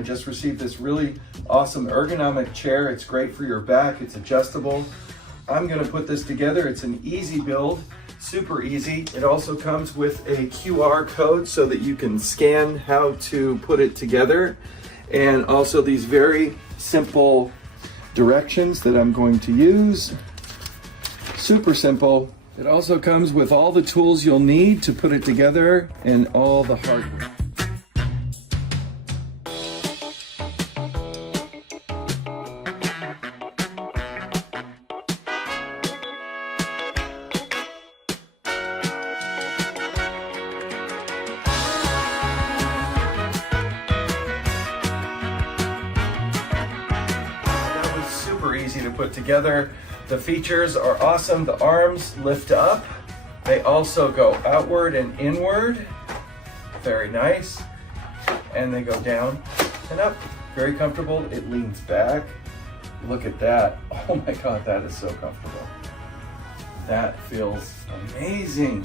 I just received this really awesome ergonomic chair. It's great for your back, it's adjustable. I'm gonna put this together. It's an easy build, super easy. It also comes with a QR code so that you can scan how to put it together. And also these very simple directions that I'm going to use. Super simple. It also comes with all the tools you'll need to put it together and all the hardware. That was super easy to put together. The features are awesome. The arms lift up. They also go outward and inward. Very nice. And they go down and up. Very comfortable. It leans back. Look at that. Oh my God, that is so comfortable. That feels amazing.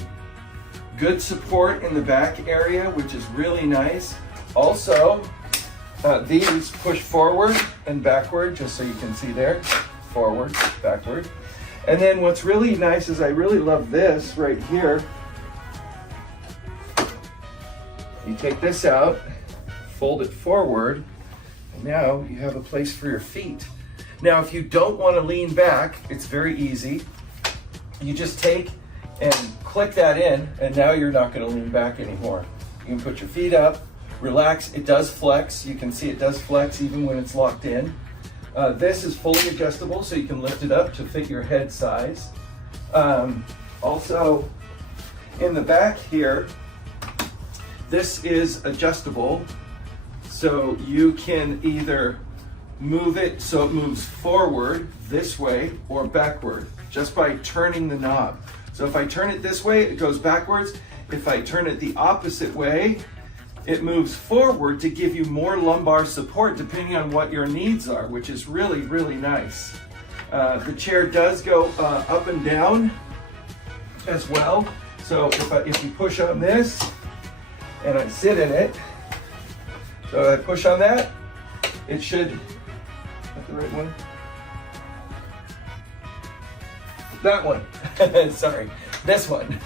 Good support in the back area, which is really nice. Also, these push forward and backward, just so you can see there. Forward, backward. And then what's really nice is I really love this right here. You take this out, fold it forward, and now you have a place for your feet. Now, if you don't want to lean back, it's very easy. You just take and click that in, and now you're not going to lean back anymore. You can put your feet up, relax. It does flex. You can see it does flex even when it's locked in. This is fully adjustable, so you can lift it up to fit your head size. Also, in the back here, this is adjustable, so you can either move it so it moves forward this way or backward, just by turning the knob. So if I turn it this way, it goes backwards. If I turn it the opposite way, it moves forward to give you more lumbar support depending on what your needs are, which is really, really nice. The chair does go up and down as well. So if you push on this and I sit in it, so I push on that, it should, is that the right one? That one, sorry, this one.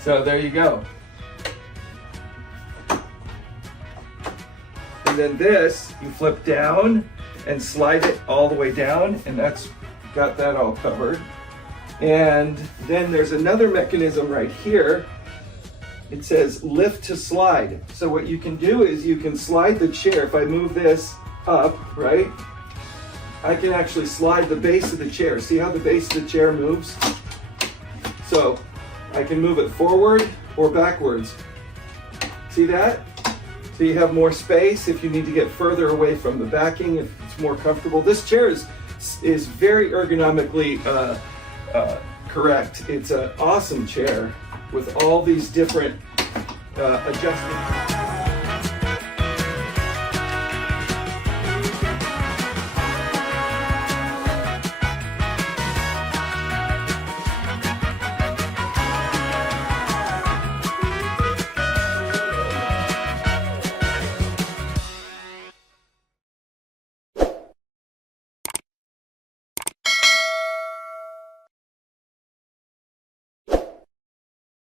So there you go. And then this, you flip down and slide it all the way down, and that's got that all covered. And then there's another mechanism right here. It says lift to slide. So what you can do is you can slide the chair. If I move this up, right, I can actually slide the base of the chair. See how the base of the chair moves? So I can move it forward or backwards. See that? So you have more space if you need to get further away from the backing, if it's more comfortable. This chair is very ergonomically correct. It's an awesome chair with all these different adjustments.